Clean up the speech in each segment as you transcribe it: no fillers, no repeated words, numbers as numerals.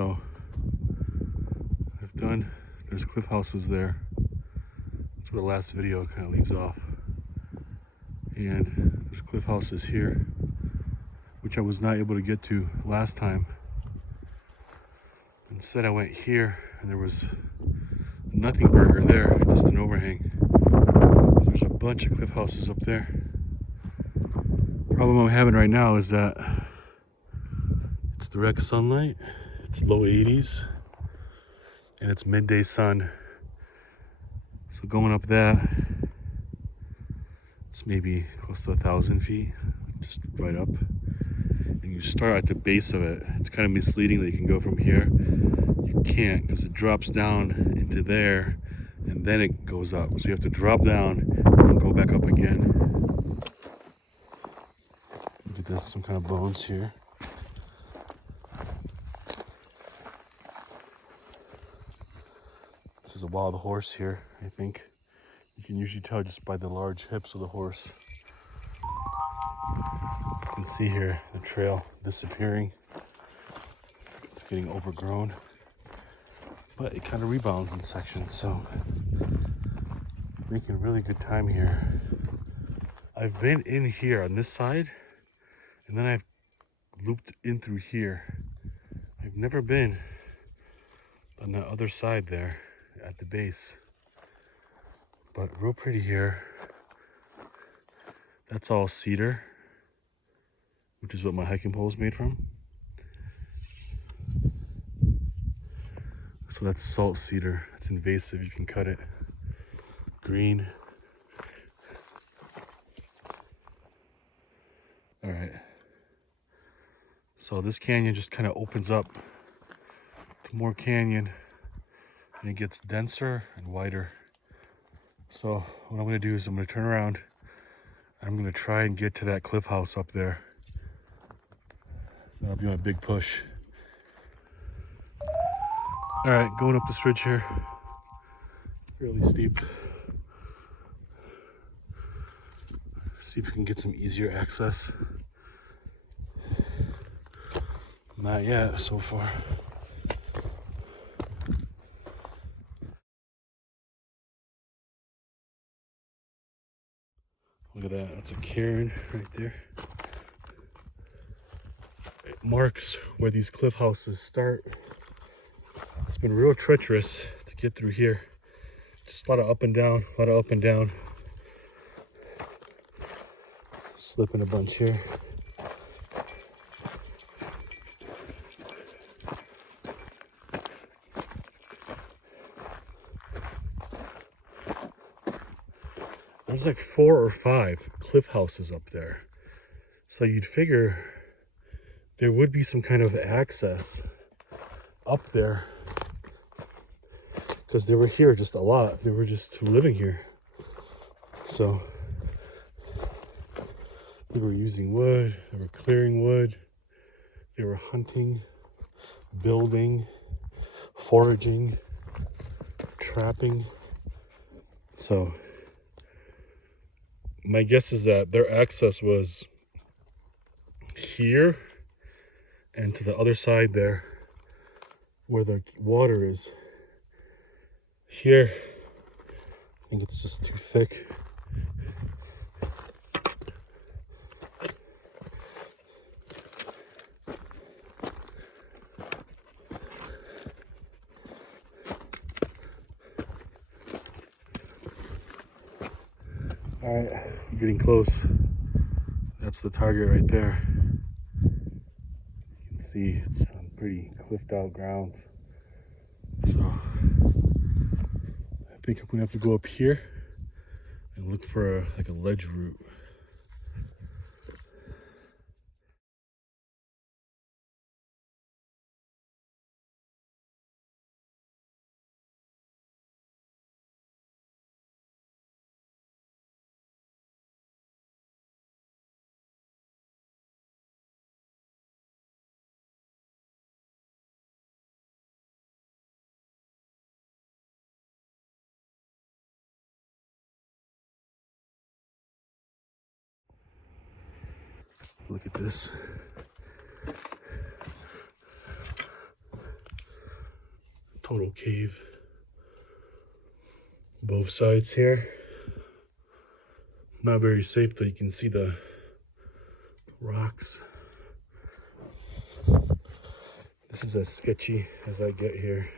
So there's cliff houses there. That's where the last video kind of leaves off. And there's cliff houses here, which I was not able to get to last time. Instead I went here and there was nothing burger there, just an overhang. There's a bunch of cliff houses up there. Problem I'm having right now is that it's direct sunlight, it's low 80s, and it's midday sun. So going up that, it's maybe close to 1,000 feet, just right up. And you start at the base of it. It's kind of misleading that you can go from here. You can't, because it drops down into there and then it goes up. So you have to drop down and go back up again. Look at this, some kind of bones here. This is a wild horse here, I think. You can usually tell just by the large hips of the horse. You can see here the trail disappearing. It's getting overgrown, but it kind of rebounds in sections, so making really good time here. I've been in here on this side, and then I've looped in through here. I've never been on the other side there at the base, but real pretty here. That's all cedar, which is what my hiking pole is made from. So that's salt cedar. It's invasive, you can cut it. Green. All right. So this canyon just kind of opens up to more canyon, and it gets denser and wider. So what I'm gonna do is I'm gonna turn around. I'm gonna try and get to that cliff house up there. That'll be my big push. All right, going up this ridge here. Fairly steep. See if we can get some easier access. Not yet so far. Look at that, that's a cairn right there. It marks where these cliff houses start. It's been real treacherous to get through here. Just a lot of up and down, a lot of up and down. Slipping a bunch here. There's like 4 or 5 cliff houses up there. So you'd figure there would be some kind of access up there, because they were here just a lot. They were just living here. So they were using wood, they were clearing wood, they were hunting, building, foraging, trapping. So my guess is that their access was here and to the other side there where the water is. Here, I think it's just too thick. All right, getting close. That's the target right there. You can see it's on pretty cliffed out ground. So I think I'm gonna have to go up here and look for like a ledge route. Look at this. total cave. Both sides here. Not very safe though, you can see the rocks. This is as sketchy as I get here.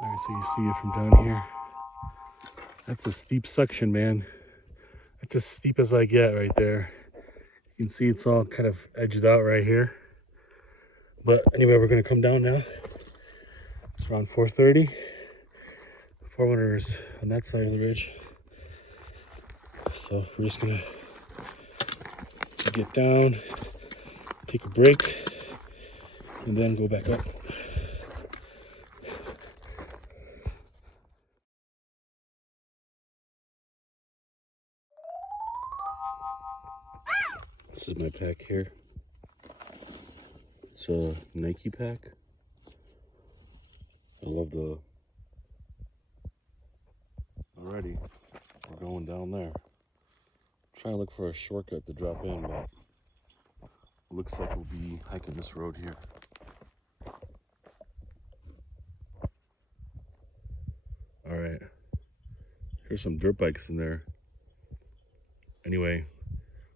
Alright, so you see it from down here. That's a steep section, man. That's as steep as I get right there. You can see it's all kind of edged out right here. But anyway, we're gonna come down now. It's around 4:30. Forerunners on that side of the ridge. So we're just gonna get down, take a break, and then go back up. This is my pack here. It's a Nike pack. I love the... Alrighty, we're going down there. I'm trying to look for a shortcut to drop in, but it looks like we'll be hiking this road here. Alright, here's some dirt bikes in there. Anyway,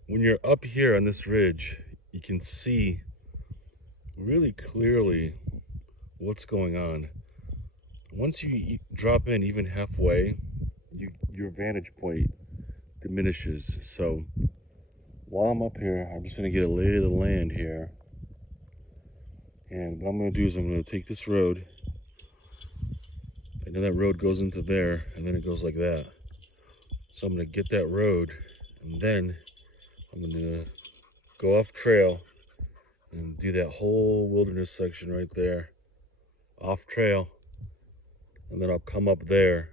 when you're up here on this ridge, you can see really clearly what's going on. Once you drop in even halfway, your vantage point diminishes. So while I'm up here, I'm just gonna get a lay of the land here. And what I'm gonna do is I'm gonna take this road. I know that road goes into there and then it goes like that. So I'm gonna get that road and then I'm gonna go off trail and do that whole wilderness section right there, off trail. And then I'll come up there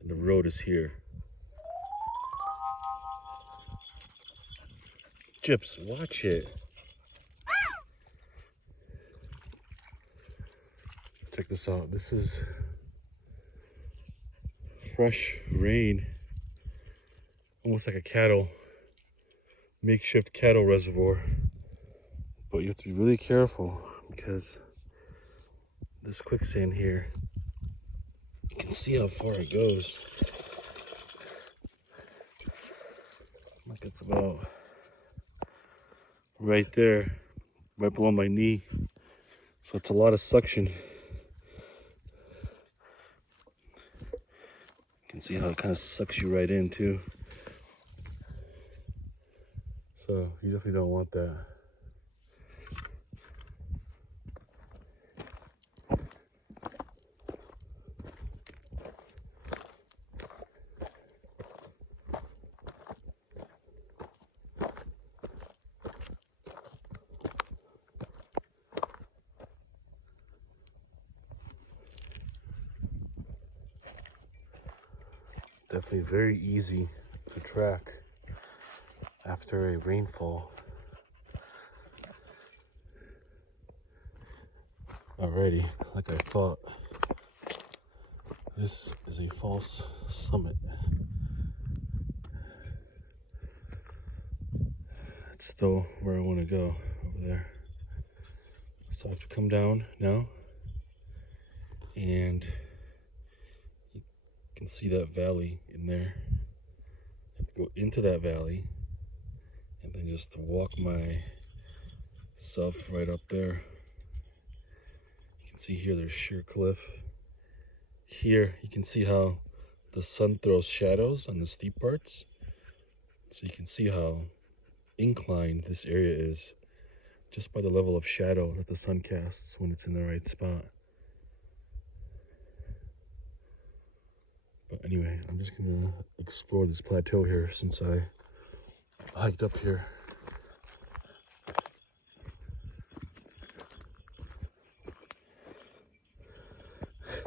and the road is here. Gyps, watch it. Check this out. This is fresh rain, almost like a makeshift cattle reservoir. But you have to be really careful because this quicksand here, you can see how far it goes. Like it's about right there, right below my knee. So it's a lot of suction. You can see how it kind of sucks you right in too. So you definitely don't want that. Definitely very easy to track after a rainfall. Alrighty, like I thought, this is a false summit. It's still where I want to go, over there. So I have to come down now, and you can see that valley in there. I have to go into that valley, and then just walk myself right up there. You can see here there's sheer cliff. Here you can see how the sun throws shadows on the steep parts. So you can see how inclined this area is just by the level of shadow that the sun casts when it's in the right spot. But anyway, I'm just gonna explore this plateau here since I hiked up here.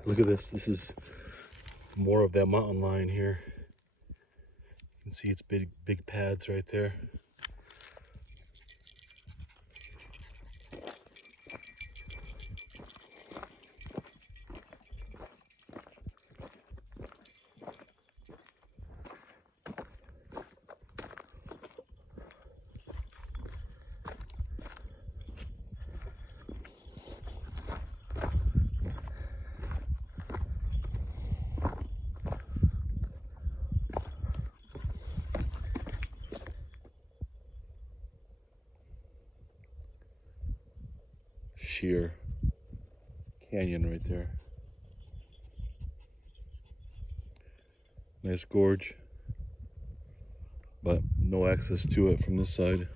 Look at this. This is more of that mountain lion here. You can see its big pads right there. sheer canyon right there. Nice gorge, but no access to it from this side.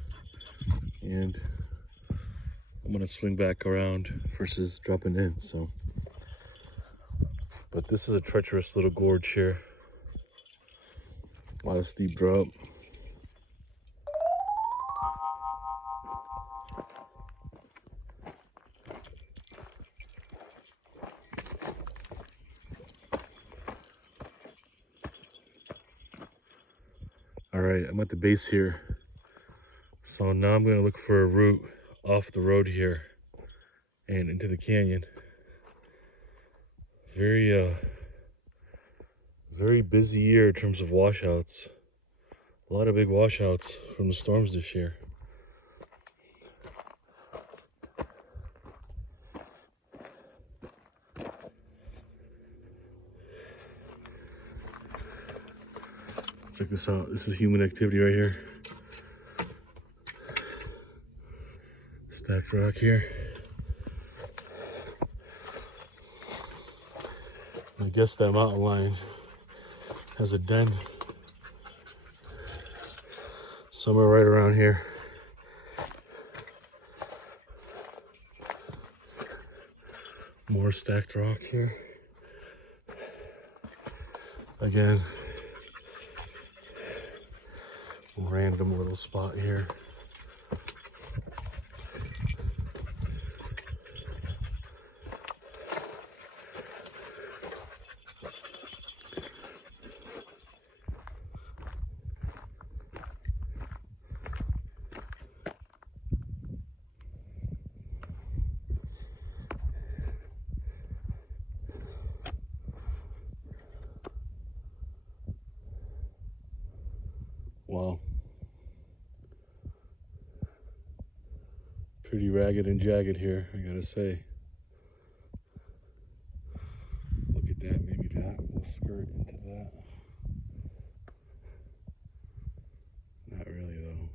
And I'm gonna swing back around versus dropping in, so. But this is a treacherous little gorge here. A lot of steep drop. All right, I'm at the base here. So now I'm gonna look for a route off the road here and into the canyon. Very busy year in terms of washouts. A lot of big washouts from the storms this year. Check this out. This is human activity right here. Stacked rock here. I guess that mountain lion has a den somewhere right around here. More stacked rock here. Again, random little spot here. Wow. Pretty ragged and jagged here, I gotta say. Look at that, maybe that will skirt into that. Not really though.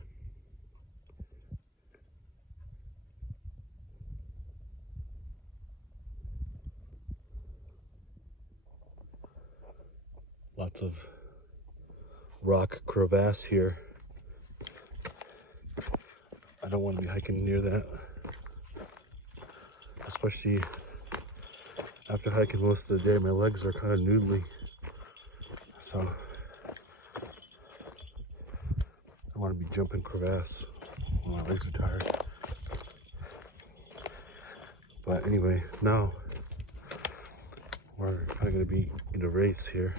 Lots of rock crevasse here. I don't want to be hiking near that, especially after hiking most of the day. My legs are kind of noodly, so I want to be jumping crevasse when my legs are tired. But anyway, now we're kind of going to be in a race here,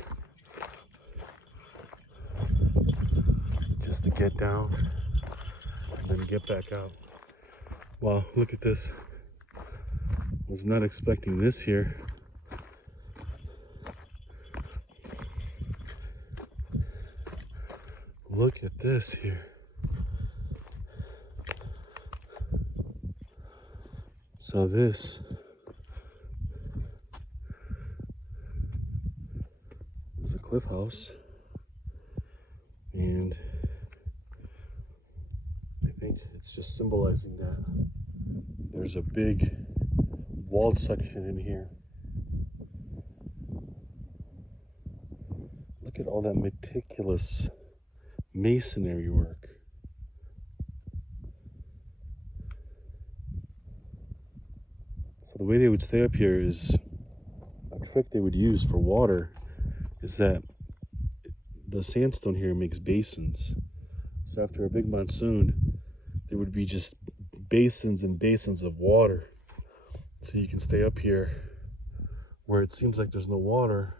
just to get down and then get back out. Wow, look at this. Was not expecting this here. Look at this here. So this is a cliff house, and I think it's just symbolizing that there's a big walled section in here. Look at all that meticulous masonry work. So the way they would stay up here is a trick they would use for water is that the sandstone here makes basins. So after a big monsoon, there would be just basins and basins of water. So you can stay up here where it seems like there's no water,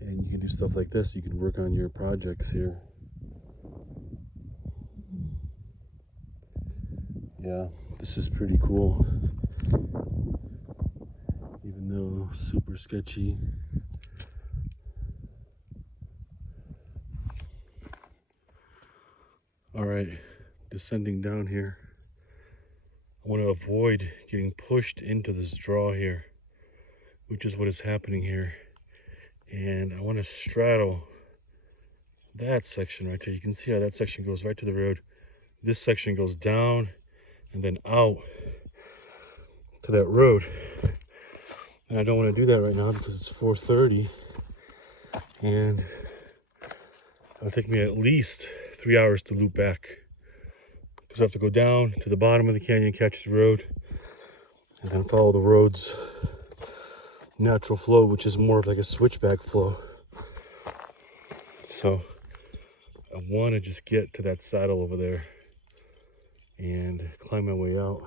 and you can do stuff like this. You can work on your projects here. Yeah, this is pretty cool, even though super sketchy. All right, descending down here. I want to avoid getting pushed into this draw here, which is what is happening here. And I want to straddle that section right there. You can see how that section goes right to the road. This section goes down and then out to that road. And I don't want to do that right now because it's 4:30 and it'll take me at least 3 hours to loop back. Because I have to go down to the bottom of the canyon, catch the road, and then follow the road's natural flow, which is more of like a switchback flow. So I want to just get to that saddle over there and climb my way out.